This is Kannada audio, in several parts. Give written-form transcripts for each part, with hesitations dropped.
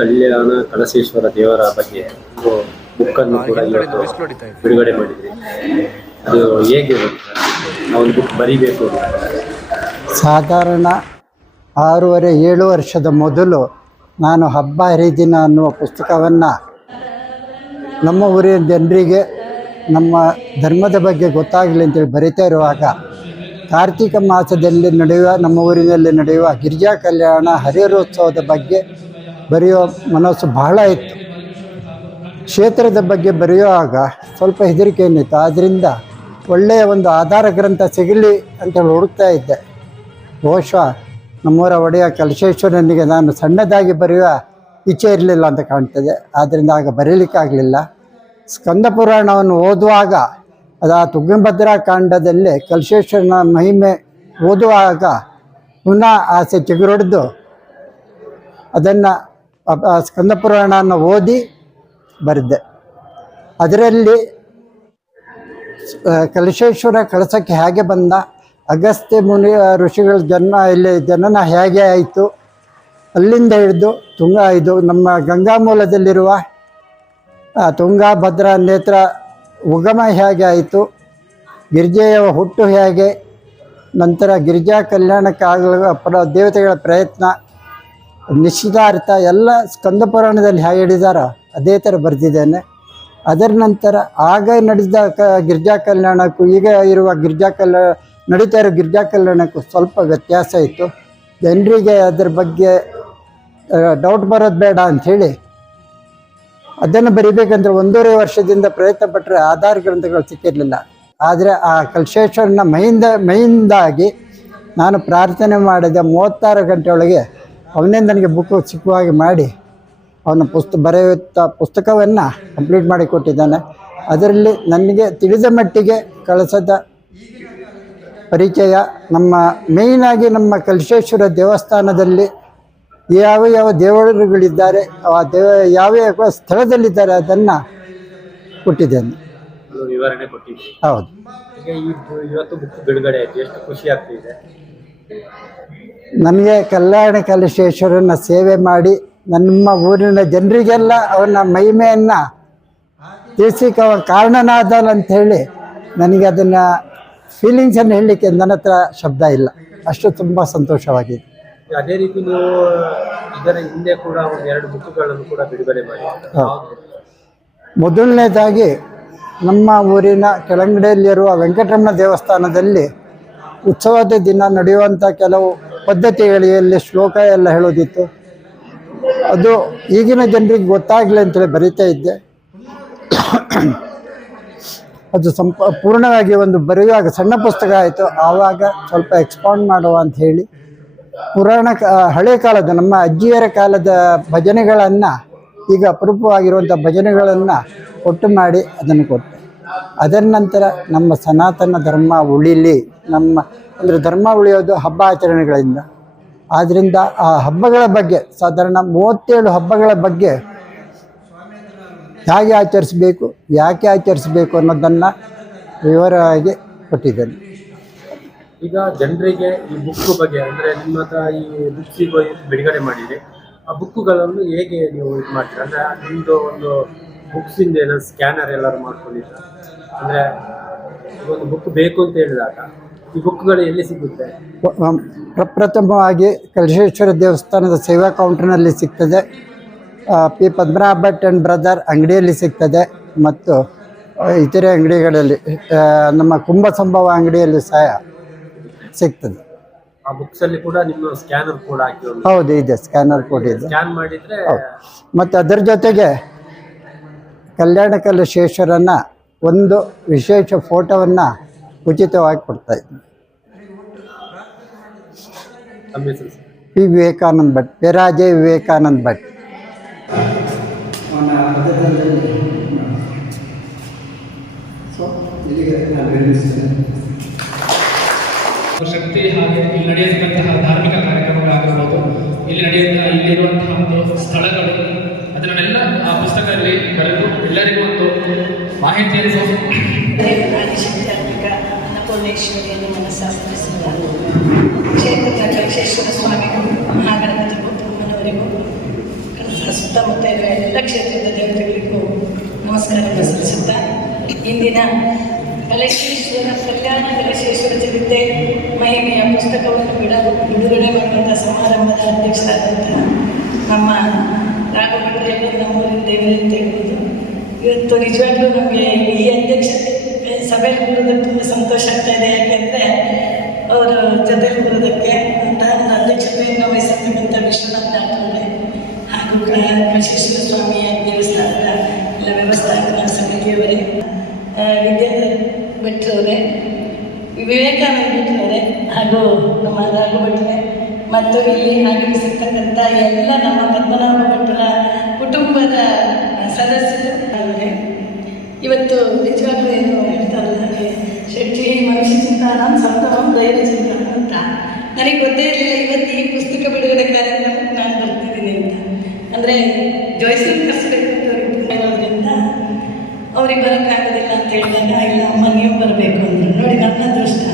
ಕಲ್ಯಾಣ ಕಳಸೇಶ್ವರ ದೇವರ ಬಗ್ಗೆ ಬುಕ್ಕನ್ನು ಕೂಡ ಇವತ್ತು ಬಿಡುಗಡೆ ಮಾಡಿದ್ರಿ. ಅದು ಹೇಗೆ ನಾವು ಬುಕ್ ಬರೀಬೇಕು? ಸಾಧಾರಣ 6-7 ವರ್ಷದ ಮೊದಲು ನಾನು ಹಬ್ಬ ಹರಿದಿನ ಅನ್ನುವ ಪುಸ್ತಕವನ್ನು ನಮ್ಮ ಊರಿನ ಜನರಿಗೆ ನಮ್ಮ ಧರ್ಮದ ಬಗ್ಗೆ ಗೊತ್ತಾಗಲಿ ಅಂತೇಳಿ ಬರೀತಾ ಇರುವಾಗ, ಕಾರ್ತಿಕ ಮಾಸದಲ್ಲಿ ನಡೆಯುವ ನಮ್ಮ ಊರಿನಲ್ಲಿ ನಡೆಯುವ ಗಿರಿಜಾ ಕಲ್ಯಾಣ ಹರಿಹರೋತ್ಸವದ ಬಗ್ಗೆ ಬರೆಯೋ ಮನಸ್ಸು ಬಹಳ ಇತ್ತು. ಕ್ಷೇತ್ರದ ಬಗ್ಗೆ ಬರೆಯುವಾಗ ಸ್ವಲ್ಪ ಹೆದರಿಕೆ ಏನಿತ್ತು. ಆದ್ದರಿಂದ ಒಳ್ಳೆಯ ಒಂದು ಆಧಾರ ಗ್ರಂಥ ಸಿಗಲಿ ಅಂತೇಳಿ ಹುಡುಕ್ತಾ ಇದ್ದೆ. ಬಹುಶಃ ನಮ್ಮೂರ ಒಡೆಯ ಕಲಶೇಶ್ವರನಿಗೆ ನಾನು ಸಣ್ಣದಾಗಿ ಬರೆಯುವ ಇಚ್ಛೆ ಇರಲಿಲ್ಲ ಅಂತ ಕಾಣ್ತದೆ. ಆದ್ದರಿಂದ ಆಗ ಬರೀಲಿಕ್ಕಾಗಲಿಲ್ಲ. ಸ್ಕಂದ ಪುರಾಣವನ್ನು ಓದುವಾಗ ಅದು ಆ ತುಂಗಭದ್ರಾ ಕಾಂಡದಲ್ಲಿ ಕಲಶೇಶ್ವರನ ಮಹಿಮೆ ಓದುವಾಗ ಪುನಃ ಆಸೆ ಚಿಗುರೊಡೆದು ಅದನ್ನು ಸ್ಕಂದ ಪುರಾಣವನ್ನು ಓದಿ ಬರೆದೆ. ಅದರಲ್ಲಿ ಕಲಶೇಶ್ವರ ಕಳಸಕ್ಕೆ ಹೇಗೆ ಬಂದ, ಅಗಸ್ತ್ಯ ಮುನಿ ಋಷಿಗಳ ಜನನ ಹೇಗೆ ಆಯಿತು, ಅಲ್ಲಿಂದ ಹಿಡಿದು ಇದು ನಮ್ಮ ಗಂಗಾ ಮೂಲದಲ್ಲಿರುವ ತುಂಗಾ ಭದ್ರಾ ನೇತ್ರ ಉಗಮ ಹೇಗೆ ಆಯಿತು, ಗಿರಿಜೆಯ ಹುಟ್ಟು ಹೇಗೆ, ನಂತರ ಗಿರಿಜಾ ಕಲ್ಯಾಣಕ್ಕಾಗಲು ದೇವತೆಗಳ ಪ್ರಯತ್ನ, ನಿಶ್ಚಿತಾರ್ಥ ಎಲ್ಲ ಸ್ಕಂದ ಪುರಾಣದಲ್ಲಿ ಹೇಗೆ ಹಿಡಿದಾರೋ ಅದೇ ಥರ ಬರೆದಿದ್ದೇನೆ. ಅದರ ನಂತರ ಆಗ ನಡೆದ ಗಿರಿಜಾ ಕಲ್ಯಾಣಕ್ಕೂ ಈಗ ಇರುವ ನಡೀತಾ ಇರೋ ಗಿರಿಜಾ ಕಲ್ಯಾಣಕ್ಕೂ ಸ್ವಲ್ಪ ವ್ಯತ್ಯಾಸ ಇತ್ತು. ಜನರಿಗೆ ಅದರ ಬಗ್ಗೆ ಡೌಟ್ ಬರೋದು ಬೇಡ ಅಂಥೇಳಿ ಅದನ್ನು ಬರಿಬೇಕಂದ್ರೆ 1.5 ವರ್ಷದಿಂದ ಪ್ರಯತ್ನ ಪಟ್ಟರೆ ಆಧಾರ ಗ್ರಂಥಗಳು ಸಿಕ್ಕಿರಲಿಲ್ಲ. ಆದರೆ ಆ ಕಲಶೇಶ್ವರನ ಮೈಯಿಂದಾಗಿ ನಾನು ಪ್ರಾರ್ಥನೆ ಮಾಡಿದ 36 ಗಂಟೆ ಒಳಗೆ ಅವನೇ ನನಗೆ ಬುಕ್ ಸಿಕ್ಕುವಾಗಿ ಮಾಡಿ ಅವನ ಬರೆಯುತ್ತಾ ಪುಸ್ತಕವನ್ನು ಕಂಪ್ಲೀಟ್ ಮಾಡಿ ಕೊಟ್ಟಿದ್ದಾನೆ. ಅದರಲ್ಲಿ ನನಗೆ ತಿಳಿದ ಮಟ್ಟಿಗೆ ಕಳಸದ ಪರಿಚಯ, ನಮ್ಮ ಮೇಯ್ನಾಗಿ ನಮ್ಮ ಕಲಶೇಶ್ವರ ದೇವಸ್ಥಾನದಲ್ಲಿ ಯಾವ ಯಾವ ದೇವರುಗಳಿದ್ದಾರೆ, ಆ ಯಾವ ಸ್ಥಳದಲ್ಲಿದ್ದಾರೆ ಅದನ್ನು ಕೊಟ್ಟಿದ್ದೇನೆ. ವಿವರಣೆ ಕೊಟ್ಟಿದ್ದೀನಿ. ಹೌದು. ಇವತ್ತು ಬುಕ್ ಬಿಡುಗಡೆ ಆಯಿತು, ಎಷ್ಟು ಖುಷಿ ಆಗ್ತಿದೆ? ನನಗೆ ಕಲ್ಯಾಣ ಕಲಶೇಶ್ವರನ ಸೇವೆ ಮಾಡಿ ನಮ್ಮ ಊರಿನ ಜನರಿಗೆಲ್ಲ ಅವನ ಮಹಿಮೆಯನ್ನು ತಿಳಿಸಿಕ್ಕೆ ಅವ ಕಾರಣನಾದನಂಥೇಳಿ ನನಗೆ ಅದನ್ನು ಫೀಲಿಂಗ್ಸನ್ನು ಹೇಳಲಿಕ್ಕೆ ನನ್ನ ಹತ್ರ ಶಬ್ದ ಇಲ್ಲ. ಅಷ್ಟು ತುಂಬ ಸಂತೋಷವಾಗಿದೆ. ಅದೇ ರೀತಿ ನೀವು ಇದರ ಹಿಂದೆ ಕೂಡ 2 ಬುಕ್ಗಳನ್ನು ಕೂಡ ಬಿಡುಗಡೆ ಮಾಡಿ. ಮೊದಲನೇದಾಗಿ ನಮ್ಮ ಊರಿನ ಕೆಳಗಡೆಯಲ್ಲಿರುವ ವೆಂಕಟರಮಣ ದೇವಸ್ಥಾನದಲ್ಲಿ ಉತ್ಸವದ ದಿನ ನಡೆಯುವಂಥ ಕೆಲವು ಪದ್ಧತಿಗಳಲ್ಲಿ ಶ್ಲೋಕ ಎಲ್ಲ ಹೇಳೋದಿತ್ತು. ಅದು ಈಗಿನ ಜನರಿಗೆ ಗೊತ್ತಾಗಲಿ ಅಂತೇಳಿ ಬರೀತಾ ಇದ್ದೆ. ಅದು ಪೂರ್ಣವಾಗಿ ಒಂದು ಬರೆಯುವಾಗ ಸಣ್ಣ ಪುಸ್ತಕ ಆಯಿತು. ಆವಾಗ ಸ್ವಲ್ಪ ಎಕ್ಸ್ಪಾಂಡ್ ಮಾಡುವ ಅಂತ ಹೇಳಿ ಹಳೆ ಕಾಲದ ನಮ್ಮ ಅಜ್ಜಿಯರ ಕಾಲದ ಭಜನೆಗಳನ್ನು, ಈಗ ಅಪರೂಪವಾಗಿರುವಂಥ ಭಜನೆಗಳನ್ನು ಒಟ್ಟು ಮಾಡಿ ಅದನ್ನು ಕೊಟ್ಟೆ. ಅದರ ನಂತರ ನಮ್ಮ ಸನಾತನ ಧರ್ಮ ಉಳಿಲಿ, ಅಂದರೆ ಧರ್ಮ ಉಳಿಯೋದು ಹಬ್ಬ ಆಚರಣೆಗಳಿಂದ. ಆದ್ದರಿಂದ ಆ ಹಬ್ಬಗಳ ಬಗ್ಗೆ ಸಾಧಾರಣ 37 ಹಬ್ಬಗಳ ಬಗ್ಗೆ ಹೇಗೆ ಆಚರಿಸಬೇಕು, ಯಾಕೆ ಆಚರಿಸಬೇಕು ಅನ್ನೋದನ್ನು ವಿವರವಾಗಿ ಕೊಟ್ಟಿದ್ದೇನೆ. ಈಗ ಜನರಿಗೆ ಈ ಬುಕ್ ಬಗ್ಗೆ, ಅಂದರೆ ನಿಮ್ಮ ಹತ್ರ ಈ ಬುಕ್ಸ್ ಬಿಡುಗಡೆ ಮಾಡಿದರೆ ಆ ಬುಕ್ಕುಗಳನ್ನು ಹೇಗೆ ನೀವು ಇದು ಮಾಡ್ತೀರಾ? ಅಂದರೆ ನಿಮ್ಮದು ಒಂದು ಬುಕ್ಸಿಂದ ಏನೋ ಸ್ಕ್ಯಾನರ್ ಎಲ್ಲರೂ ಮಾಡ್ಕೊಂಡಿದ್ದಾರೆ, ಅಂದರೆ ಒಂದು ಬುಕ್ ಬೇಕು ಅಂತ ಹೇಳಿದಾಗ ಈ ಬುಕ್ಗಳು ಎಲ್ಲಿ ಸಿಗುತ್ತೆ? ಪ್ರಪ್ರಥಮವಾಗಿ ಕಲಶೇಶ್ವರ ದೇವಸ್ಥಾನದ ಸೇವಾ ಕೌಂಟರ್ನಲ್ಲಿ ಸಿಗ್ತದೆ, P Padmanabha Bhat and brother ಅಂಗಡಿಯಲ್ಲಿ ಸಿಗ್ತದೆ, ಮತ್ತು ಇತರೆ ಅಂಗಡಿಗಳಲ್ಲಿ ನಮ್ಮ ಕುಂಭ ಸಂಭವ ಅಂಗಡಿಯಲ್ಲಿ ಸಹ ಸಿಗ್ತದೆ. ಆ ಬುಕ್ಸಲ್ಲಿ ಕೂಡ ನಿಮ್ಮ ಸ್ಕ್ಯಾನರ್ ಕೋಡ್ ಹಾಕಿ? ಹೌದು, ಇದೆ, ಸ್ಕ್ಯಾನರ್ ಕೋಡ್ ಇದೆ. ಸ್ಕ್ಯಾನ್ ಮಾಡಿದರೆ ಮತ್ತು ಅದರ ಜೊತೆಗೆ ಕಲ್ಯಾಣ ಕಲಶೇಶ್ವರನ ಒಂದು ವಿಶೇಷ ಫೋಟೋವನ್ನು ಉಚಿತವಾಗಿ ಕೊಡ್ತಾ ಇದ್ದೀನಿ. ಪಿ ವಿವೇಕಾನಂದ ಭಟ್, ಪೆರಾಜೆ ವಿವೇಕಾನಂದ ಭಟ್. ಶಕ್ತಿ ಹಾಗೆ ಇಲ್ಲಿ ನಡೆಯತಕ್ಕಂತಹ ಧಾರ್ಮಿಕ ಕಾರ್ಯಕ್ರಮಗಳಾಗಿರ್ಬೋದು, ಇಲ್ಲಿರುವಂತಹ ಒಂದು ಸ್ಥಳಗಳು, ಅದನ್ನೆಲ್ಲ ಆ ಪುಸ್ತಕದಲ್ಲಿ ಬರೆದು ಎಲ್ಲರಿಗೂ ಒಂದು ಮಾಹಿತಿಯನ್ನು ಅನ್ನಪೂರ್ಣೇಶ್ವರಿ ಮನಸ್ಸಾಸ್ತ್ರಿಸಿದ ಕ್ಷೇತ್ರ ಕಲಶೇಶ್ವರ ಸ್ವಾಮಿಗಳು, ಮಹಾಗಣಪತಿಗೂ, ಅಮ್ಮನವರಿಗೂ, ಸುತ್ತಮುತ್ತ ಇರುವ ಎಲ್ಲ ಕ್ಷೇತ್ರದ ದೇವತೆಗಳಿಗೂ ನಮಸ್ಕಾರವನ್ನು ಸಲ್ಲಿಸುತ್ತಾ ಇಂದಿನ ಕಲಶೇಶ್ವರ ಕಲ್ಯಾಣ ಕಲಶೇಶ್ವರ ಚರಿತ್ರೆ ಮಹಿಮೆಯ ಪುಸ್ತಕವನ್ನು ಬಿಡುಗಡೆ ಮಾಡುವಂಥ ಸಮಾರಂಭದ ಅಧ್ಯಕ್ಷರಾದಂತಹ ನಮ್ಮ ರಾಘವೇಂದ್ರ ನಮ್ಮೂರಿನ ದೇವರಂತ ಹೇಳ್ಬೋದು. ಇವತ್ತು ನಿಜವಾಗ್ಲೂ ನಮಗೆ ಈ ಅಧ್ಯಕ್ಷತೆ ಸಭೆಯಲ್ಲಿ ಕೂರೋದಕ್ಕೆ ತುಂಬ ಸಂತೋಷ ಆಗ್ತಾ ಇದೆ. ಯಾಕೆಂದರೆ ಅವರ ಜೊತೆಲಿ ಕೂರೋದಕ್ಕೆ ಅಂತ ಅಧ್ಯಕ್ಷತೆಯನ್ನು ವಹಿಸಿರ್ತಕ್ಕಂಥ ವಿಶ್ವನಾಥ್ ಡಾಕ್ಟರ್ರೆ ಹಾಗೂ ಕಲಶೇಶ್ವರ ಸ್ವಾಮಿಯ ದೇವಸ್ಥಾನದ ಎಲ್ಲ ವ್ಯವಸ್ಥಾಪನಾ ಸಮಿತಿಯವರೇ, ವಿದ್ಯಾಧರ್ ಭಟ್ರವರೇ, ವಿವೇಕಾನಂದ ಭಟ್ರವರೇ ಹಾಗೂ ನಮ್ಮ ರಾಘು ಭಟ್ರೆ ಮತ್ತು ಇಲ್ಲಿ ಆಗಮಿಸಿರ್ತಕ್ಕಂಥ ಎಲ್ಲ ನಮ್ಮ ಪದ್ಮನಾಭ ಭಟ್ರ ಕುಟುಂಬದ ಸದಸ್ಯರು ಅವರೇ, ಇವತ್ತು ನಿಜವಾಗ್ಲೂ ಏನು ಹೇಳ್ತಾರಲ್ಲ ಹಾಗೆ ಶೆಟ್ಟಿ ಮನುಷ್ಯ ಚಿಂತಾನ ಸಂತಮ ಧೈರ್ಯ ಚಿಂತಾನ ಅಂತ ನನಗೆ ಗೊತ್ತೇ ಇರಲಿಲ್ಲ. ಇವತ್ತು ಈ ಪುಸ್ತಕ ಬಿಡುಗಡೆ ಕಾರ್ಯಕ್ರಮಕ್ಕೆ ನಾನು ಬರ್ತಿದ್ದೀನಿ ಅಂತ. ಅಂದರೆ ಜೋಯ್ಸನ್ ಕರ್ಸ್ಬೇಕಿರೋದ್ರಿಂದ ಅವ್ರಿಗೆ ಬರೋಕ್ಕಾಗೋದಿಲ್ಲ ಅಂತ ಹೇಳಿದಾಗ ಇಲ್ಲ ಅಮ್ಮ ನೀವು ಬರಬೇಕು ಅಂದರು. ನೋಡಿ ನನ್ನ ಅದೃಷ್ಟ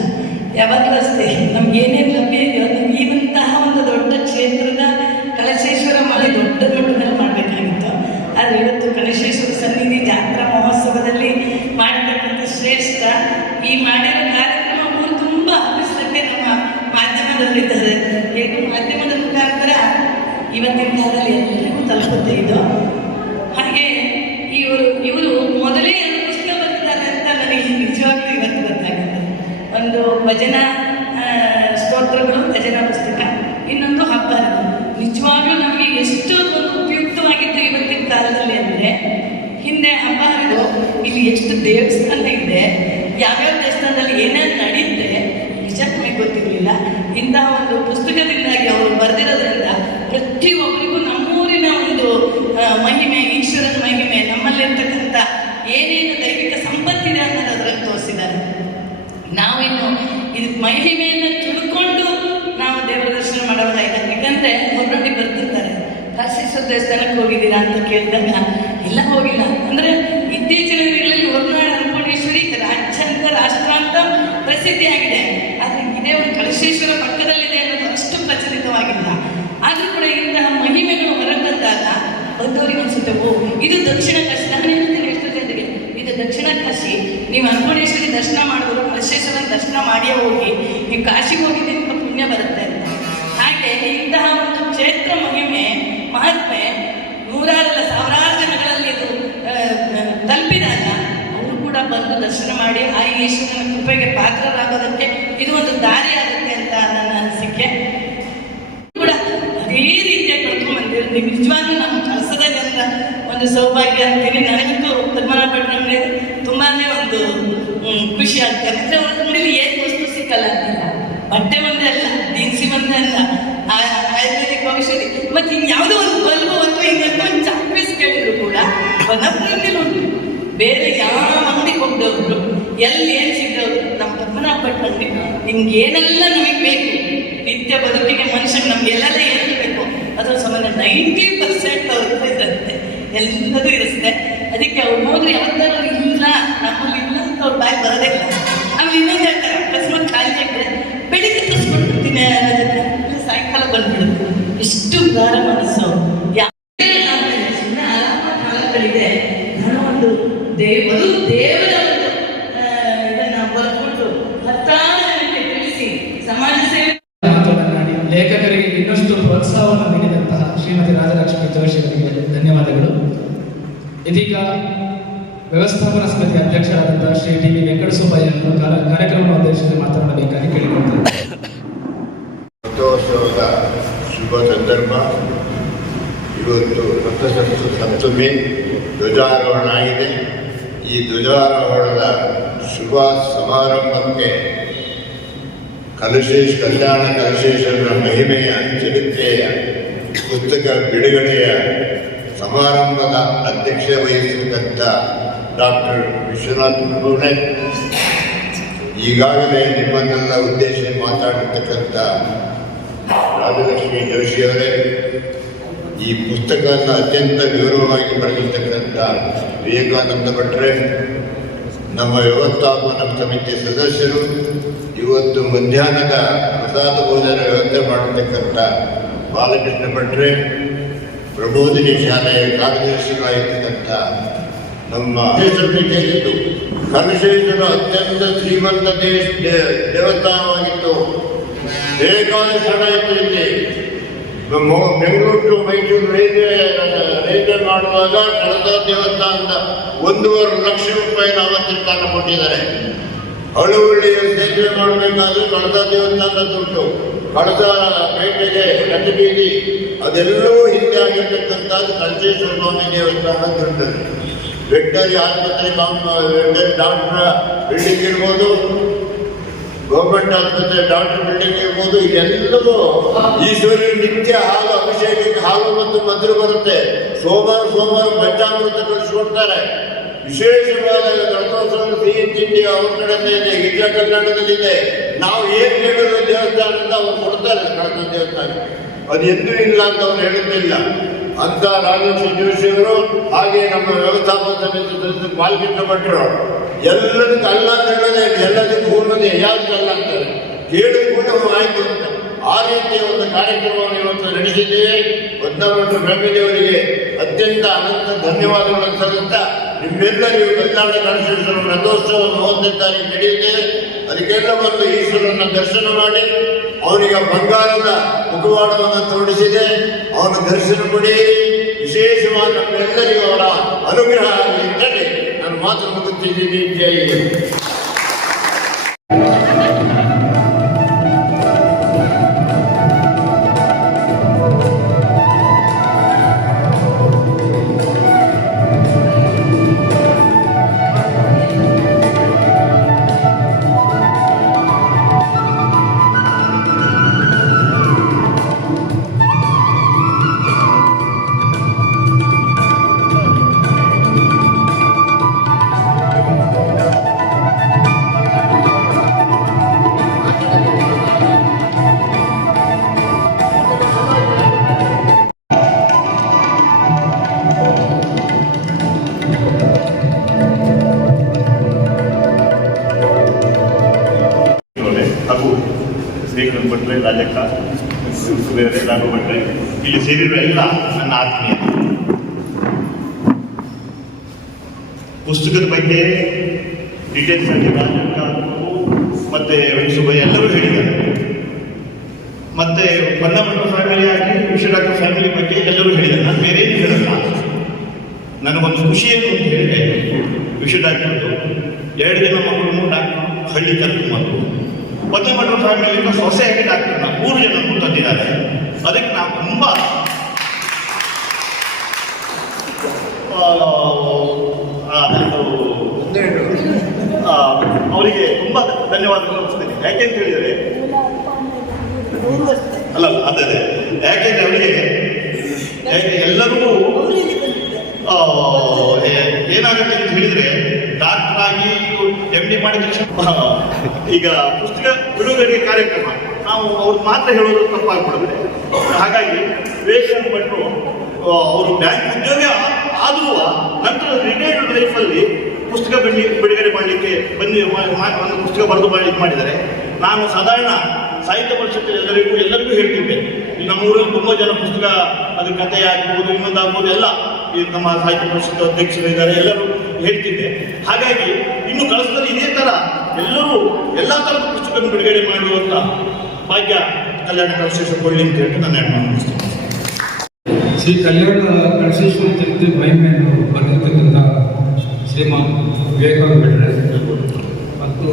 ಯಾವಾಗಲೂ ಅಷ್ಟೇ, ನಮ್ಗೆ ಏನೇನು ಲಭ್ಯ ಇದೆಯೋ ನಮ್ಗೆ ಈವಂತಹ ಒಂದು ದೊಡ್ಡ ಕ್ಷೇತ್ರದ ಕಲಶೇಶ್ವರ ಮಳೆ ದೊಡ್ಡ ಮಟ್ಟದಲ್ಲಿ ಮಾಡಬೇಕಾಗಿತ್ತು. ಆದರೆ ಇವತ್ತು ಕಲಶೇಶ್ವರ ಸನ್ನಿಧಿ ಜಾತ್ರಾ ಮಹೋತ್ಸವದಲ್ಲಿ ಮಾಡತಕ್ಕಂಥ ಶ್ರೇಷ್ಠ ಈ ಮಾಡಿರೋ ಕಾರ್ಯಕ್ರಮ ಅವರು ತುಂಬ ಹಬ್ಬಿಸಲಿಕ್ಕೆ ನಮ್ಮ ಮಾಧ್ಯಮದಲ್ಲಿದ್ದಾರೆ. ಹೇಗೂ ಮಾಧ್ಯಮದ ಮುಖಾಂತರ ಇವತ್ತಿನ ಕಾಲದಲ್ಲಿ ಎಲ್ಲರಿಗೂ ತಲುಪುತ್ತೆ ಇದು. ಹಾಗೆ ಇವರು ಮೊದಲೇ ಎರಡು ಪುಸ್ತಕ ಬರೆದಿದ್ದಾರೆ ಅಂತ ನನಗೆ ನಿಜವಾಗ್ಲೂ ಇವತ್ತು ಗೊತ್ತಾಗುತ್ತೆ. ಒಂದು ಭಜನಾ ಸ್ತೋತ್ರಗಳು, ಭಜನಾ ಪುಸ್ತಕ, ಇನ್ನೊಂದು ಹಬ್ಬ. ನಿಜವಾಗ್ಲೂ ನಮಗೆ ಎಷ್ಟು ಒಂದು ಉಪಯುಕ್ತವಾಗಿತ್ತು ಇವತ್ತಿನ ಕಾಲದಲ್ಲಿ ಅಂದರೆ, ಹಿಂದೆ ಹಬ್ಬ ಹರಿದು ಇಲ್ಲಿ ಎಷ್ಟು ದೇವಸ್ಥಾನ ಇದೆ, ಯಾವ್ಯಾವ ದೇವಸ್ಥಾನದಲ್ಲಿ ಏನೇನು ನಡೆಯುತ್ತೆ ನಿಜ ನಮಗೆ ಗೊತ್ತಿರಲಿಲ್ಲ. ಇಂತಹ ಒಂದು ಪುಸ್ತಕದಿಂದಾಗಿ ಅವರು ಬರೆದಿರೋದ್ರಿಂದ ಪ್ರತಿಯೊಬ್ಬರಿಗೂ ನಮ್ಮೂರಿನ ಒಂದು ಮಹಿಮೆ, ಈಶ್ವರನ ಮಹಿಮೆ, ನಮ್ಮಲ್ಲಿರ್ತಕ್ಕಂಥ ಏನೇನು ದೈವಿಕ ಸಂಪತ್ತಿದೆ ಅನ್ನೋದು ಅದರಲ್ಲಿ ತೋರಿಸಿದ್ದಾರೆ. ನಾವಿನ್ನು ಇದು ಮಹಿಮೆಯನ್ನು ತಿಳ್ಕೊಂಡು ನಾವು ದೇವರ ದರ್ಶನ ಮಾಡೋದಾಗಿದೆ. ಯಾಕಂದರೆ ಒಬ್ಬರೊಂದಿ ಬರ್ತಿರ್ತಾರೆ, ಕಲಶೇಶ್ವರ ದೇವಸ್ಥಾನಕ್ಕೆ ಹೋಗಿದ್ದೀರಾ ಅಂತ ಕೇಳಿದಾಗ ಇಲ್ಲ ಹೋಗಿಲ್ಲ ಅಂದರೆ, ಇತ್ತೀಚಿನ ದಿನಗಳಲ್ಲಿ ಹೊರನಾಡು ಅನ್ನಪೂರ್ಣೇಶ್ವರಿ ರಾಜ್ಯಾಂತ ರಾಷ್ಟ್ರಾಂತ ಪ್ರಸಿದ್ಧಿಯಾಗಿದೆ. ಆದರೆ ಇದೇ ಒಂದು ಕಲಶೇಶ್ವರ ಪಕ್ಕದಲ್ಲಿದೆ ಅನ್ನೋದು ಅಷ್ಟು ಪ್ರಚಲಿತವಾಗಿಲ್ಲ. ಆದರೂ ಕೂಡ ಇಂತಹ ಮಹಿಮೆಗಳು ಹೊರಬಂದಾಗ ಬಂದವರಿಗೆ ಅನಿಸುತ್ತೆ, ಓ ಇದು ದಕ್ಷಿಣ ಕಾಶಿ. ನಾನು ಹೇಳ್ತೀನಿ ಎಷ್ಟು ಜನರಿಗೆ, ಇದು ದಕ್ಷಿಣ ಕಾಶಿ. ನೀವು ಅನ್ನಪೂರ್ಣೇಶ್ವರಿ ದರ್ಶನ ಮಾಡಿದ್ರು, ಕಲಶೇಶ್ವರನ ದರ್ಶನ ಮಾಡಿಯೇ ಹೋಗಿ ನೀವು ಕಾಶಿಗೆ ಹೋಗಿದ್ದೆ ಅಂತ ಪುಣ್ಯ ಬರುತ್ತೆ ಅಂತ. ಹಾಗೆ ಇಂತಹ ಒಂದು ಕ್ಷೇತ್ರ ಮಹಿಮೆ ಮಹಾತ್ಮೆ ನೂರಾರಲ್ಲ ಸಾವಿರಾರು ಜನಗಳಲ್ಲಿ ಇದು ತಲುಪಿದಾಗ ಅವರು ಕೂಡ ಬಂದು ದರ್ಶನ ಮಾಡಿ ಆ ಈಶ್ವರನ ಕೃಪೆಗೆ ಪಾತ್ರರಾಗೋದಕ್ಕೆ ಇದು ಒಂದು ದಾರಿ ಆಗುತ್ತೆ ಅಂತ ನನ್ನ ಅನಿಸಿಕೆ. ಕೂಡ ಅದೇ ರೀತಿಯಾಗಿ ಕಳ್ಕೊಂಡು ಬಂದಿರೋದು ನಿಜವಾಗ್ಲೂ ನಮ್ಮ ಕಳಿಸದೇ ಅಂತ ಒಂದು ಸೌಭಾಗ್ಯ ಅಂತೀನಿ. ನನಗಂತೂ ಪದ್ಮನಾಭ ಭಟ್ರೆ ತುಂಬಾ ಒಂದು ಖುಷಿ ಆಗ್ತದೆ. ಅಂದರೆ ಅವ್ರ ಅಂಗಡಿಲಿ ಏನು ವಸ್ತು ಸಿಕ್ಕಲ್ಲ ಅಂತಿಲ್ಲ, ಬಟ್ಟೆ ಒಂದೇ ಅಲ್ಲ, ದಿನಸಿ ಒಂದೇ ಅಲ್ಲ, ಆಯುರ್ವೇದಿಕ್ ಔಷಧಿ ಮತ್ತು ಇನ್ಯಾವುದೋ ಒಂದು ಬಲ್ಬು ಅಥವಾ ಹಿಂಗಂತ ಒಂದು ಚಾಕ್ಪೀಸ್ ಕೇಳಿದ್ರು ಕೂಡ ಒಂದೊಂದು ಉಂಟು. ಬೇರೆ ಯಾವ ಅಂಗಡಿಗೆ ಹೋಗ್ದವ್ರು ಎಲ್ಲಿ ಏನು ಸಿಗ್ದವ್ರು ನಮ್ಮ ಪದ್ಮನಾಭ ಭಟ್ರ ಅಂಗಡಿ. ನಿಮ್ಗೆ ಏನೆಲ್ಲ ನಮಗೆ ಬೇಕು ನಿತ್ಯ ಬದುಕಿಗೆ ಮನುಷ್ಯಗೆ ನಮಗೆಲ್ಲೆಲ್ಲ ಏನು ಬೇಕು ಅದ್ರ ಸಂಬಂಧ 90% ಅವ್ರ ಇರುತ್ತೆ, ಎಲ್ಲದೂ ಇರಿಸುತ್ತೆ. ಅದಕ್ಕೆ ಅವ್ರು ಹೋದ್ರೆ ಯಾವ್ದಾರು ಇಲ್ಲ ನಮ್ಮಲ್ಲಿ ಇಲ್ಲ ಅಂತ ಅವ್ರ ಬಾಯಿ ಬರೋದೇ ಇಲ್ಲ. ಆಮೇಲೆ ಇನ್ನೊಂದು ಹೇಳ್ತಾರೆ, ಅಕಸ್ಮಾತ್ ಖಾಲಿ ಆಗಿದ್ರೆ ಬೆಳಿಗ್ಗೆ ತರಿಸ್ಕೊಂಡು ಬಿಡ್ತೀನಿ ಅನ್ನೋದಕ್ಕೆ ಇಲ್ಲ ಸಾಯಂಕಾಲ ಬಂದ್ಬಿಡುತ್ತೆ. ಇಷ್ಟು ಉದಾರ ಮನಸ್ಸು. ಸುಮ್ಮನೆ ಆರಾಮ ಕಾಲಗಳಿದೆ. ನಾನು ಒಂದು ದೇವರ ಒಂದು ಇದನ್ನು ಬರ್ಕೊಂಡು ಹತ್ತಾರು ಜನಕ್ಕೆ ತಿಳಿಸಿ ಸಮಾಜ ಸೇವೆ ಮಾತನಾಡಿ ಲೇಖಕರಿಗೆ ಇನ್ನಷ್ಟು ಪ್ರೋತ್ಸಾಹವನ್ನು ನೀಡಿದಂತಹ ಶ್ರೀಮತಿ ರಾಜಲಕ್ಷ್ಮಿ ಜೋಶಿ ಅವರಿಗೆ ಧನ್ಯವಾದಗಳು. ಇದೀಗ ವ್ಯವಸ್ಥಾಪನಾ ಸಮಿತಿ ಅಧ್ಯಕ್ಷರಾದಂತಹ ಶ್ರೀ ಟಿ ವಿ ವೆಂಕಟಸುಬ್ಬಯ್ಯ ಅವರು ಕಾರ್ಯಕ್ರಮವನ್ನು ಉದ್ದೇಶಿಸಿ ಮಾತನಾಡಬೇಕಾಗಿ ಕೇಳಿಕೊಳ್ತಾರೆ. ರಥೋತ್ಸವದ ಶುಭ ಸಂದರ್ಭ. ಇವತ್ತು ರಥಸಪ್ತಮಿ ಧ್ವಜಾರೋಹಣ ಆಗಿದೆ. ಈ ಧ್ವಜಾರೋಹಣದ ಶುಭ ಸಮಾರಂಭಕ್ಕೆ ಕಲ್ಯಾಣ ಕಲಶೇಶ್ವರನ ಮಹಿಮೆಯ ಚರಿತ್ರೆಯ ಪುಸ್ತಕ ಬಿಡುಗಡೆಯ ಸಮಾರಂಭದ ಅಧ್ಯಕ್ಷತೆ ವಹಿಸಿದಂಥ ಡಾಕ್ಟರ್ ವಿಶ್ವನಾಥ್ ಪ್ರಭುನೆ, ಈಗಾಗಲೇ ನಿಮ್ಮನ್ನೆಲ್ಲ ಉದ್ದೇಶಿಸಿ ಮಾತಾಡಿರ್ತಕ್ಕಂಥ ರಾಜಲಕ್ಷ್ಮಿ ಜೋಶಿಯವರೇ, ಈ ಪುಸ್ತಕವನ್ನು ಅತ್ಯಂತ ವಿವರವಾಗಿ ಬರೆದಿರ್ತಕ್ಕಂಥ ವಿವೇಕಾನಂದ ಭಟ್ರೆ, ನಮ್ಮ ವ್ಯವಸ್ಥಾಪನಾ ಸಮಿತಿಯ ಸದಸ್ಯರು, ಇವತ್ತು ಮಧ್ಯಾಹ್ನದ ಪ್ರಸಾದ ಭೋಜನ ವ್ಯವಸ್ಥೆ ಮಾಡಿರ್ತಕ್ಕಂಥ ಬಾಲಕೃಷ್ಣ ಭಟ್ರೆ, ಪ್ರಬೋಧಿನಿ ಶಾಲೆಯ ಕಾರ್ಯದರ್ಶಿಗಳಾಗಿರ್ತಕ್ಕಂಥ ನಮ್ಮ ಪೀಠಿದ್ದು ಕನಶೇಶ್ವರ ಅತ್ಯಂತ ಶ್ರೀಮಂತ ದೇವಸ್ಥಾನವಾಗಿತ್ತು. ಬೇಕಾದ ಸ್ಥಳ ಇತ್ತು ಇಲ್ಲಿ. ಬೆಂಗಳೂರು ಟು ಮೈಸೂರು ರೈಲ್ವೆ ಮಾಡುವಾಗ ಕಳಸ ದೇವಸ್ಥಾನದ 1.5 ಲಕ್ಷ ರೂಪಾಯಿ ನಾಮಕರಣ ಕೊಟ್ಟಿದ್ದಾರೆ. ಹಳುವಳ್ಳಿಯ ಸೇತುವೆ ಮಾಡಬೇಕಾದ್ರೆ ಕಳಸ ದೇವಸ್ಥಾನದ ದುಡ್ಡು, ಕಳಸ ಪೇಟೆಗೆ ಕಟ್ಟಬೀದಿ ಅದೆಲ್ಲವೂ ಹಿಂದೆ ಆಗಿರ್ತಕ್ಕಂಥದ್ದು ಕಳಸೇಶ್ವರ ಸ್ವಾಮಿ ದೇವಸ್ಥಾನದ ದುಡ್ಡು. ವೆಟನರಿ ಆಸ್ಪತ್ರೆ, ವೆಟನರಿ ಡಾಕ್ಟರ್ ಬಿಲ್ಡಿಂಗ್ ಇರ್ಬೋದು, ಗೌರ್ಮೆಂಟ್ ಆಸ್ಪತ್ರೆ ಡಾಕ್ಟರ್ ಬಿಲ್ಡಿಂಗ್ ಇರ್ಬೋದು, ಎಲ್ಲವೂ ಈಶ್ವರಿ ನಿತ್ಯ ಹಾಲು ಅಭಿಷೇಕಕ್ಕೆ ಹಾಲು ಮತ್ತು ಮಧುರ ಬರುತ್ತೆ. ಸೋಮವಾರ ಪಂಚಾಮೃತ ಕಳಿಸ್ಕೊಡ್ತಾರೆ. ವಿಶೇಷವಾದ ರಥೋತ್ಸವ ಸಿಹಿ ತಿಂಡಿ ಅವ್ರ ಕಡೆಯಿಂದ ಇದೆ, ಹಿರಿಯ ಕರ್ನಾಟಕದಲ್ಲಿದೆ. ನಾವು ಏನ್ ಹೇಳಿದ್ರು ದೇವಸ್ಥಾನದಿಂದ ಅವ್ರು ಕೊಡ್ತಾರೆ. ಕಳಸ ದೇವಸ್ಥಾನಕ್ಕೆ ಅದು ಎಂದೂ ಇಲ್ಲ ಅಂತ ಅವ್ರು ಹೇಳುತ್ತಿಲ್ಲ ಅಂತ ರಾಜಲಕ್ಷ್ಮಿ ಜೋಶಿಯವರು, ಹಾಗೆ ನಮ್ಮ ವ್ಯವಸ್ಥಾಪಕ ಸಮಿತಿ ಸದಸ್ಯರು ಪಾಲ್ಗೊಂಡ ಭಟ್ರು ಎಲ್ಲದಕ್ಕೂ ಅಲ್ಲ ಅಂತ ಹೇಳೋದೇ, ಎಲ್ಲದಕ್ಕೂ ಹೂರ್ಣದೆ ಯಾವ್ದು ಅಲ್ಲ ಅಂತಾರೆ. ಕೇಳಿದ ಕೂಡ ಆಯ್ತು ಅಂತ ಆ ರೀತಿಯ ಒಂದು ಕಾರ್ಯಕ್ರಮವನ್ನು ಇವತ್ತು ನಡೆಸಿದ್ದೇವೆ. 16 ಫ್ಯಾಮಿಲಿಯವರಿಗೆ ಅತ್ಯಂತ ಅನಂತ ಧನ್ಯವಾದಗಳನ್ನು ಸಲ್ಲಿಸ್ತಾ, ನಿಮ್ಮೆಲ್ಲರಿಗೂ ಕಲ್ಯಾಣ ಗಣೇಶ್ವರ ರಥೋತ್ಸವ 30ನೇ ತಾರೀಕು ನಡೆಯುತ್ತೆ. ಅದಕ್ಕೆಲ್ಲ ಬಂದು ಈಶ್ವರನ ದರ್ಶನ ಮಾಡಿ ಅವನಿಗೆ ಬಂಗಾರದ ಮುಖವಾಡವನ್ನು ತೋರಿಸಿದೆ. ಅವನ ದರ್ಶನ ಕೊಡಿ. ವಿಶೇಷವಾಗಿ ನಮ್ಮೆಲ್ಲರಿಗೂ ಅವರ ಅನುಗ್ರಹ ಆಗಲಿ ಅಂತೇಳಿ ನಾನು ಮಾತು ಮುಗಿಸ್ತಿದ್ದೀನಿ. ಜೈ ಹಿಂದ್. ಹಾಗೂ ಶ್ರೀಕಂಠ ಭಟ್ರೆ, ರಾಜಕ್ಕ, ಸುಬೇರೆ, ರಾಘವ ಭಟ್ರೆ, ಇಲ್ಲಿ ಸೇರಿರುವ ಎಲ್ಲ ನನ್ನ ಆತ್ಮೀಯ. ಪುಸ್ತಕದ ಬಗ್ಗೆ ಡೀಟೇಲ್ಸ್ ಆಗಿ ರಾಜಕ್ಕ ಮತ್ತೆ ಸುಬ್ಬಯ್ಯ ಎಲ್ಲರೂ ಹೇಳಿದ್ದಾರೆ. ಮತ್ತೆ ಪನ್ನಭಟ್ರ ಫ್ಯಾಮಿಲಿ ಆಗಿ ವಿಶ್ವಡಾಕ್ಟರ್ ಫ್ಯಾಮಿಲಿ ಬಗ್ಗೆ ಎಲ್ಲರೂ ಹೇಳಿದ್ದಾರೆ. ನಾನು ಬೇರೆ ಏನು ಹೇಳಲ್ಲ. ನನಗೊಂದು ಖುಷಿಯನ್ನು ಅಂತ ಹೇಳಿದೆ. ವಿಶ್ವಡಾಕ್ಟರ್ದು 2 ಜನ ಮಕ್ಕಳು ಡಾಕ್ಟರ್ ಹಳ್ಳಿ ಕರ್ಕೊಂಡ್ಬಂದು ಪನ್ನಭಟ್ರ ಫ್ಯಾಮಿಲಿಯಿಂದ ಸೊಸೆಯಾಗಿ ಡಾಕ್ಟರ್ನ 3 ಜನರು ತಂದಿದ್ದಾರೆ. ಅದಕ್ಕೆ ನಾವು ತುಂಬ ಅವರಿಗೆ ತುಂಬ ಧನ್ಯವಾದಗಳು ಅನಿಸ್ತೀನಿ. ಯಾಕೆಂತ ಹೇಳಿದರೆ ಅಲ್ಲ ಅದೇ ಯಾಕೆಂದ್ರೆ ಅವರಿಗೆ ಎಲ್ಲರೂ ಏನಾಗುತ್ತೆ ಅಂತ ಹೇಳಿದ್ರೆ ಡಾಕ್ಟರ್ ಆಗಿ MD ಮಾಡಿದ ತಕ್ಷಣ ಈಗ ಪುಸ್ತಕ ಬಿಡುಗಡೆ ಕಾರ್ಯಕ್ರಮ ನಾವು ಅವ್ರು ಮಾತ್ರ ಹೇಳೋದು ತಪ್ಪಾಗ್ಬಿಡುತ್ತೆ. ಹಾಗಾಗಿ ವಿವೇಕಾನಂದ ಭಟ್ರು ಅವರು ಬ್ಯಾಂಕ್ ಉದ್ಯೋಗ ಆದರೂ ನಂತರ ರಿಟೈರ್ಡ್ ಲೈಫಲ್ಲಿ ಪುಸ್ತಕ ಬಿಡುಗಡೆ ಮಾಡಲಿಕ್ಕೆ ಒಂದು ಪುಸ್ತಕ ಬರೆದು ಮಾಡಿದ್ದಾರೆ. ನಾನು ಸಾಧಾರಣ ಸಾಹಿತ್ಯ ಪರಿಷತ್ತು ಎಲ್ಲರಿಗೂ ಹೇಳ್ತಿದ್ದೆ. ನಮ್ಮ ಊರಲ್ಲಿ ತುಂಬ ಜನ ಪುಸ್ತಕ ಅದ್ರ ಕಥೆ ಆಗ್ಬೋದು, ಇನ್ನೊಂದಾಗ್ಬೋದು, ಎಲ್ಲ ಈ ನಮ್ಮ ಸಾಹಿತ್ಯ ಪರಿಷತ್ತು ಅಧ್ಯಕ್ಷರು ಇದ್ದಾರೆ, ಎಲ್ಲರೂ ಹೇಳ್ತಿದ್ದೆ. ಹಾಗಾಗಿ ಇನ್ನು ಕಳಿಸಿದಲ್ಲಿ ಇದೇ ಥರ ಎಲ್ಲರೂ ಎಲ್ಲ ಥರದ ಪುಸ್ತಕ ಬಿಡುಗಡೆ ಮಾಡುವಂಥ ಭಾಗ್ಯ ಕಲ್ಯಾಣ ಗಣೇಶ್ವರ ಕೊಳ್ಳಿ ಅಂತ ಹೇಳಿ ನಾನು ಅಭಿನಂದಿಸ್ತೇನೆ. ಶ್ರೀ ಕಲ್ಯಾಣ ಗಣೇಶ್ವರ ಚರಿತ್ರೆ ಮಹಿಮೆಯನ್ನು ಬರೆದಿರ್ತಕ್ಕಂಥ ಶ್ರೀಮಾನ್ ವಿವೇಕಾನಂದ ಭಟ್ರೆ ಮತ್ತು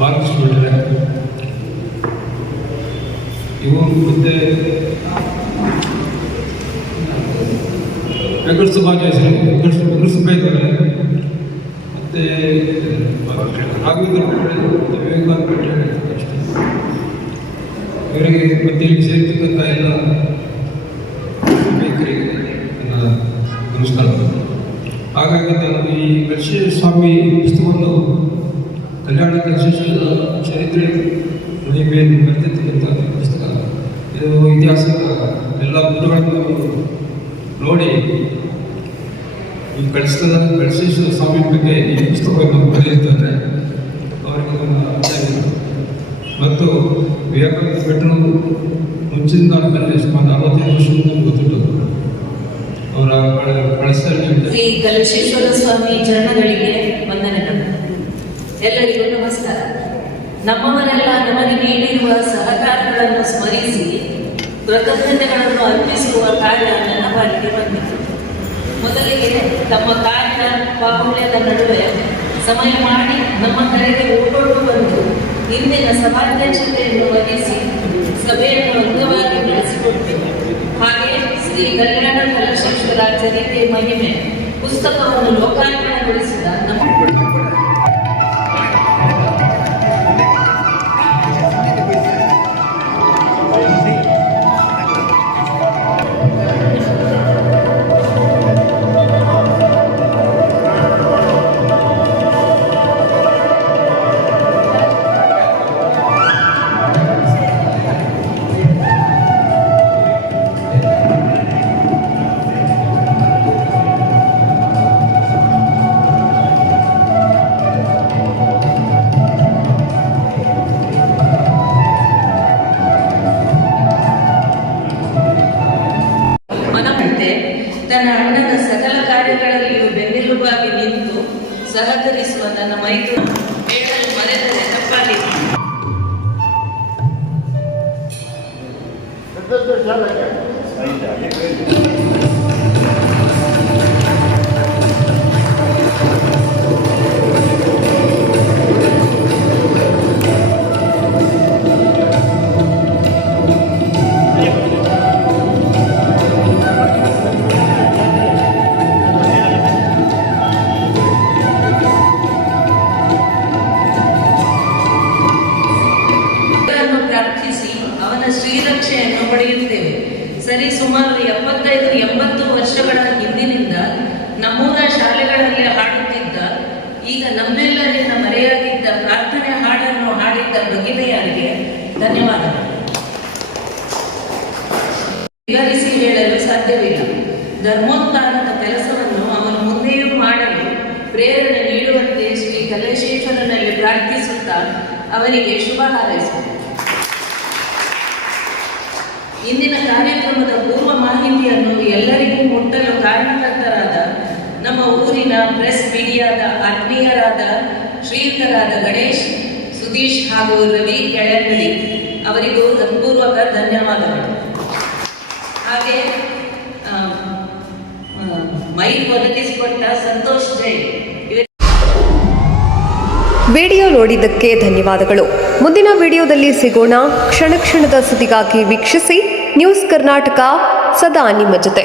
ಬಾಲಕೃಷ್ಣ ಭಟ್ರೆ ಇವರು ಮತ್ತೆ ವೆಂಕಟ ಸುಬ್ಬಾಚಾರ್ಯ ವೆಂಕಟ ಸುಬ್ಬಯ್ಯ ಮತ್ತು ರಾಘವೇಂದ್ರ ಭಟ್ರೆ ಮತ್ತು ವಿವೇಕಾನಂದ ಭಟ್ರೆ ಅಷ್ಟೇ. ಇವರಿಗೆ ಮತ್ತೆ ಇಲ್ಲಿ ಸೇರ್ತಕ್ಕಂಥ ಎಲ್ಲ ಸ್ನೇಹಿತರಿಗೆ ನನ್ನ ನಮಸ್ಕಾರಗಳು. ಹಾಗಾಗಿ ನಾನು ಈ ಗಣೇಶ್ವರ ಸ್ವಾಮಿ ಪುಸ್ತಕವನ್ನು ಕಲ್ಯಾಣ ಗಣೇಶ್ವರ ಚರಿತ್ರೆ ಮಹಿಮೆಯನ್ನು ಬರೆದಿರ್ತಕ್ಕಂಥ ಪುಸ್ತಕ. ಇದು ಇತಿಹಾಸದ ಎಲ್ಲ ಗುರುಗಳನ್ನು ನೋಡಿ ಈ ಗಣೇಶ್ವರ ಸ್ವಾಮಿ ಬಗ್ಗೆ ಈ ಪುಸ್ತಕವನ್ನು ಬರೆದಿರ್ತಾರೆ. ಅವರಿಗೆ ನನ್ನ ಮತ್ತು ವಿವೇಕಾನಂದ ಭೇಟರು ಮುಂಚಿನ ಕಾಲದಲ್ಲಿ ಸುಮಾರು 45 ವರ್ಷದಿಂದ ಗೊತ್ತಿಟ್ಟು ಅವರ ಕಳಿಸ್ತಾರೆ. ಶ್ರೀ ಕಲಶೇಶ್ವರ ಸ್ವಾಮಿ ಚರಣಗಳಿಗೆ ವಂದನೆಗಳು. ಎಲ್ಲರಿಗೂ ನಮಸ್ಕಾರ. ನಮ್ಮವರೆಲ್ಲ ನಮಗೆ ನೀಡಿರುವ ಸಹಕಾರಗಳನ್ನು ಸ್ಮರಿಸಿ ಕೃತಜ್ಞತೆಗಳನ್ನು ಅರ್ಪಿಸುವ ಕಾರ್ಯ ನನ್ನ ಬಾರಿಗೆ ಬಂದಿತು. ಮೊದಲಿಗೆ ತಮ್ಮ ಕಾರ್ಯ ಬಾಹುಳ್ಯದ ನಡುವೆ ಸಮಯ ಮಾಡಿ ನಮ್ಮ ಕಡೆಗೆ ಓಡೋಡು ಬಂದು ಇಂದಿನ ಸಭಾಧ್ಯಕ್ಷತೆಯನ್ನು ವಹಿಸಿ ಸಭೆಯನ್ನು ಅಂಗವಾಗಿ ನಡೆಸಿಕೊಡ್ತೇವೆ. ಹಾಗೆ ಶ್ರೀ ಕಲ್ಯಾಣ ಕಲಶೇಶ್ವರ ಚರಿತ್ರೆ ಮಹಿಮೆ ಪುಸ್ತಕವನ್ನು ಲೋಕಾರ್ಪಣೆಗೊಳಿಸಿದ ನಮ್ಮ ತನ್ನ ಅಣ್ಣನ ಸಕಲ ಕಾರ್ಯಗಳಲ್ಲಿಯೂ ಬೆನ್ನೆಲುಬಾಗಿ ನಿಂತು ಸಹಕರಿಸುವ ನನ್ನ ಮೈತ್ರಿ ಹೇಳಲು ಮರೆತರೆ ತಪ್ಪಾಗಿದೆ. ಪ್ರಾರ್ಥಿಸಿ ಅವನ ಶ್ರೀರಕ್ಷೆಯನ್ನು ಪಡೆಯುತ್ತೇವೆ. ಸರಿ ಸುಮಾರು 75-80 ವರ್ಷಗಳ ಹಿಂದಿನಿಂದ ನಮ್ಮೂರ ಶಾಲೆಗಳಲ್ಲಿ ಹಾಡುತ್ತಿದ್ದ, ಈಗ ನಮ್ಮೆಲ್ಲರಿಂದ ಮರೆಯಾಗಿದ್ದ ಪ್ರಾರ್ಥನೆ ಹಾಡನ್ನು ಹಾಡಿದ್ದ ಭಗಿನಿಯರಿಗೆ ಧನ್ಯವಾದಗಳು. ವಿವರಿಸಿ ಹೇಳಲು ಸಾಧ್ಯವಿಲ್ಲ. ಧರ್ಮೋತ್ಥಾನದ ಕೆಲಸವನ್ನು ಅವನು ಮುಂದೆಯೂ ಮಾಡಲು ಪ್ರೇರಣೆ ನೀಡುವಂತೆ ಶ್ರೀ ಕಲಶೇಶ್ವರನಲ್ಲಿ ಪ್ರಾರ್ಥಿಸುತ್ತಾ ಅವರಿಗೆ ಶುಭ ಹಾರೈಸಿದೆ. ಇಂದಿನ ಕಾರ್ಯಕ್ರಮದ ಪೂರ್ವ ಮಾಹಿತಿಯನ್ನು ಎಲ್ಲರಿಗೂ ಮುಟ್ಟಲು ಕಾರಣಕರ್ತರಾದ ನಮ್ಮ ಊರಿನ ಪ್ರೆಸ್ ಮೀಡಿಯಾದ ಆತ್ಮೀಯರಾದ ಶ್ರೀಯುತರಾದ ಗಣೇಶ್, ಸುದೀಶ್ ಹಾಗೂ ರವಿ ಕೆಳಗಳಿ ಅವರಿಗೂ ಹೃತ್ಪೂರ್ವಕ ಧನ್ಯವಾದಗಳು. ಹಾಗೆ ಮೈಕ್ ಒದಗಿಸಿಕೊಟ್ಟ ಸಂತೋಷ್ ಜೈನ್. ವಿಡಿಯೋ ನೋಡಿದ್ದಕ್ಕೆ ಧನ್ಯವಾದಗಳು. ಮುಂದಿನ ವಿಡಿಯೋದಲ್ಲಿ ಸಿಗೋಣ. ಕ್ಷಣ ಕ್ಷಣದ ಸುದ್ದಿಗಾಗಿ ವೀಕ್ಷಿಸಿ ನ್ಯೂಸ್ ಕರ್ನಾಟಕ, ಸದಾ ನಿಮ್ಮ ಜೊತೆ.